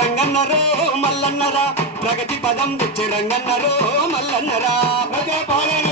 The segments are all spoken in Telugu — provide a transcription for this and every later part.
రంగన్నరో మల్లన్నరా. ప్రగతి పదం తెచ్చి రంగన్నరో మల్లన్నరా. ప్రజాపాలన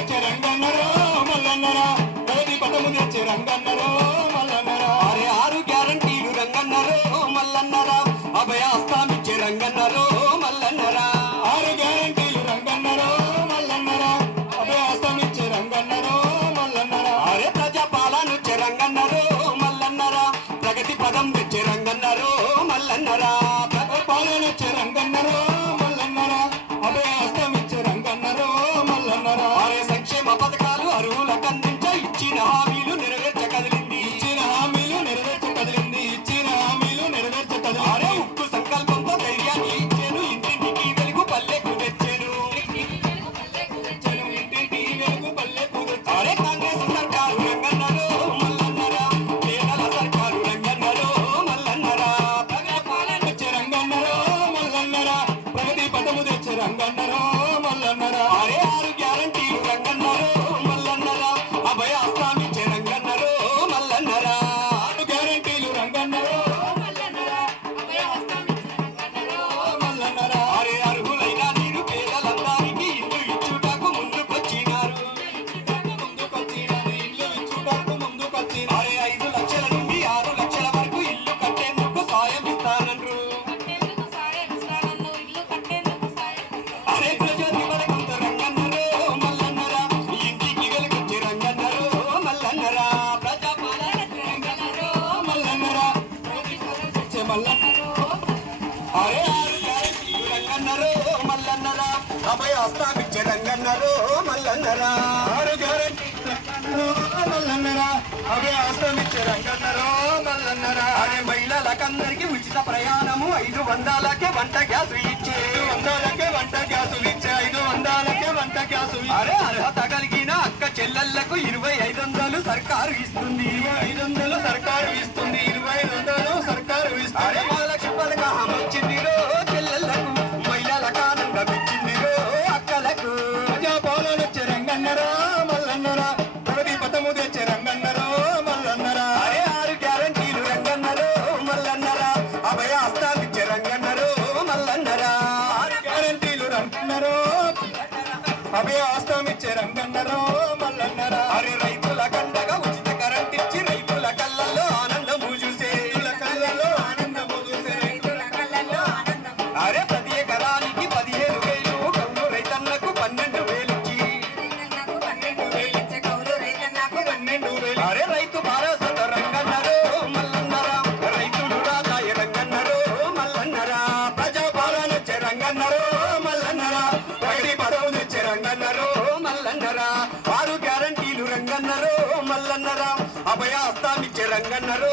మల్లన్నరో అరే ఆరు రంగన్నరో మల్లన్నరా అభయ అస్తామిచ్చే రంగన్నరో మల్లన్నరా ఆరు మల్లన్నరా అభయ ఆశ్రమించే రంగన్నరో మల్లన్నరా అరే మహిళలకందరికీ ఉచిత ప్రయాణము ఐదు వందలకే వంట గ్యాస్ ఇచ్చే ఐదు వందలకే వంట గ్యాసు ఇచ్చే ఐదు వందలకే వంట గ్యాసు అరే అర్హత కలిగిన అక్క చెల్లెళ్ళకు ఇరవై ఐదు వందలు సర్కారు ఇస్తుంది ఐదు వందలు సర్కారు ఇస్తుంది ఇరవై ఐదు వందలు సర్కారు అరే మహాలక్ష్మి పథకం వచ్చింది రో చెల్లెళ్ళకు మహిళలకు ఆనందం ఇచ్చింది రో అక్కలకు. ప్రజా పాలన వచ్చే రంగన్నరా మల్లన్నరా ప్రగతి పదము తెచ్చే రంగన్నరో మల్లన్నరా అరే ఆరు గ్యారంటీలు రంగన్నరో మల్లన్నరా అభయ అస్తామిచ్చే రంగన్నరో మల్లన్నరా గ్యారంటీలు రంగన్నరో అవే ఇచ్చే రంగన్నరో మల్లన్నరా అరే రైతు రంగన్నరో